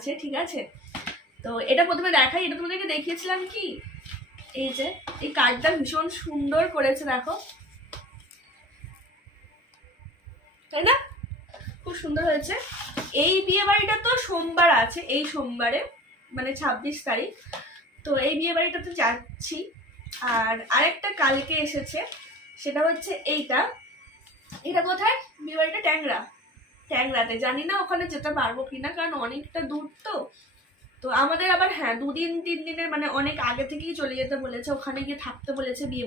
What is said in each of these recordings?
আছে, ঠিক আছে। তো এটা প্রথমে দেখাই, এটা তোমাদেরকে দেখিয়েছিলাম কি, এই যে এই কার্ডটা ভীষণ সুন্দর করেছে, দেখো, তাই না? খুব সুন্দর হয়েছে। এই বিয়ে বাড়িটা তো সোমবার আছে, এই সোমবারে মানে 26 তারিখ। তো এই বিয়ে বাড়িটাতে যাচ্ছি। আর আরেকটা কালকে এসেছে, সেটা হচ্ছে এইটা। এটা কোথায়? বিয়ে বাড়িটা ট্যাংরাতে। জানি না ওখানে যেতে পারবো কিনা, কারণ অনেকটা দূর তো। তো আমাদের আবার হ্যাঁ 2-3 দিনের মানে অনেক আগে থেকেই চলে যেতে বলেছে, ওখানে গিয়ে থাকতে বলেছে। বিয়ে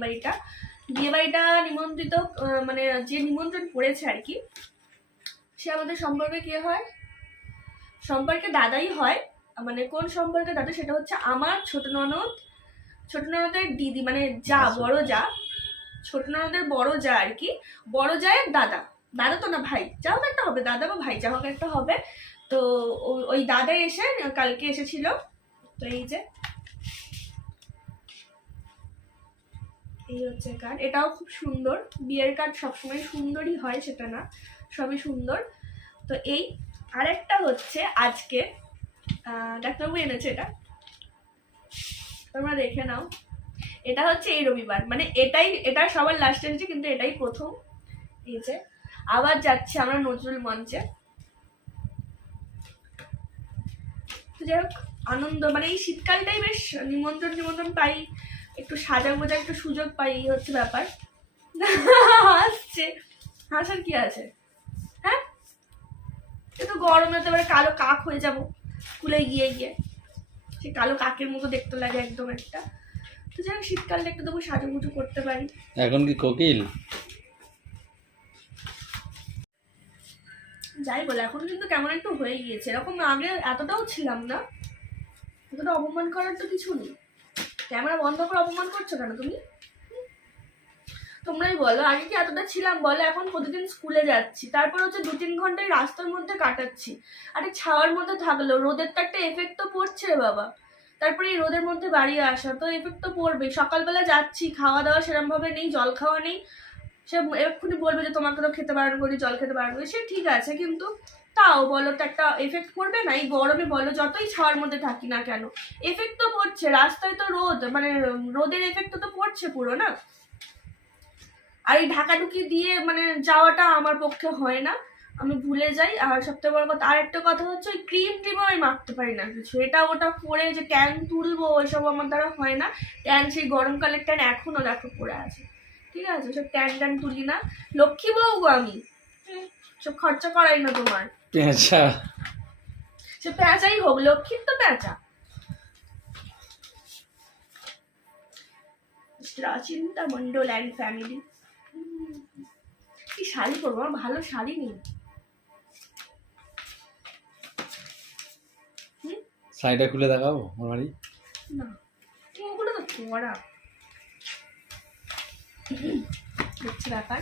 বাড়িটা নিমন্ত্রিত, মানে যে নিমন্ত্রণ পড়েছে আর কি, সে আমাদের সম্পর্কে কে হয়? সম্পর্কে দাদাই হয়। মানে কোন সম্পর্কে দাদা? সেটা হচ্ছে আমার ছোট ননদের দিদি, মানে যা, বড় যা, ছোট ননদের বড় যা আর কি, বড় জায়ের দাদা তো না, ভাই, যা হোক একটা হবে, দাদা বা ভাই, যা হোক একটা হবে। তো ওই দাদা এসে কালকে এসেছিল। তো এই যে এই হচ্ছে কার্ড, এটাও খুব সুন্দর। বিয়ের কার্ড সবসময় সুন্দরই হয়, সেটা না, সবই সুন্দর। তো এই আরেকটা হচ্ছে আজকে ডাক্তারবাবু এনেছে, তোমরা দেখে নাও। এটা হচ্ছে এই রবিবার, মানে এটা সবার লাস্টে এসেছে, কিন্তু এটাই প্রথম। এই যে আবার যাচ্ছি আমরা নজরুল মঞ্চে। যাই হোক, আনন্দ, মানে এই শীতকালটাই বেশ নিমন্ত্রণ পাই, একটু সাজা গোজা একটু সুযোগ পাই, এই হচ্ছে ব্যাপার। হাসছে, হাসার কি আছে? হ্যাঁ, কিন্তু গরমে তো এবারে কালো কাক হয়ে যাবো স্কুলে গিয়ে সে কালো কাকের মতো দেখতে লাগে একদম একটা। তো যাই হোক, শীতকালটা একটু তবু সাজুগুজু করতে পারি। এখন কি কোকিল? যাই বলে, এখন কিন্তু কেমন একটু হয়ে গিয়েছে, এরকম আগে এতটাও ছিলাম না। এতটা অপমান করার তো কিছু নেই। ক্যামেরা বন্ধ করে অপমান করছো কেন তুমি? তোমরাই বলো, আগে কি এতটা ছিলাম বলো? এখন প্রতিদিন স্কুলে যাচ্ছি, তারপর হচ্ছে 2-3 ঘন্টায় রাস্তার মধ্যে কাটাচ্ছি। আরে ছাওয়ার মধ্যে থাকলেও রোদের তো একটা এফেক্ট তো পড়ছে রে বাবা। তারপরে এই রোদের মধ্যে বাড়ি আসা, তো এফেক্ট তো পড়বে। সকালবেলা যাচ্ছি, খাওয়া দাওয়া সেরকম ভাবে নেই, জল খাওয়া নেই। সে এক্ষুনি বলবে যে তোমাকে তো খেতে বারণ করি, জল খেতে বারণ করি, সে ঠিক আছে, কিন্তু তাও বলো তো একটা এফেক্ট পড়বে না? এই গরমে বলো, যতই ছাওয়ার মধ্যে থাকি না কেন, এফেক্ট তো পড়ছে। রাস্তায় তো রোদ, মানে রোদের এফেক্ট তো পড়ছে পুরো, না? আর এই ঢাকাঢুকি দিয়ে মানে যাওয়াটা আমার পক্ষে হয় না, আমি ভুলে যাই। আর সবথেকে বড় কথা, আর একটা কথা হচ্ছে, ওই ক্রিমও আমি মাখতে পারি না কিছু, এটা ওটা পরে যে ট্যান তুলবো ওইসব আমার দ্বারা হয় না। ট্যান, সেই গরমকালের ট্যান এখনো দেখো পড়ে আছে, ঠিক আছে? সব ট্যান তুলি না, লক্ষ্মী বউ গো আমি, সব খরচা করাই না তোমার। পেঁচা, সে পেঁচাই হোক, লক্ষ্মীর তো পেঁচা। চিন্তা মন্ডল অ্যান্ড ফ্যামিলি। কি শাড়ি পরবো? আমার ভালো শাড়ি নেই। শাড়িটা খুলে দেখাবো আমার বাড়ি? না, ওগুলো তো পরা হচ্ছে ব্যাপার।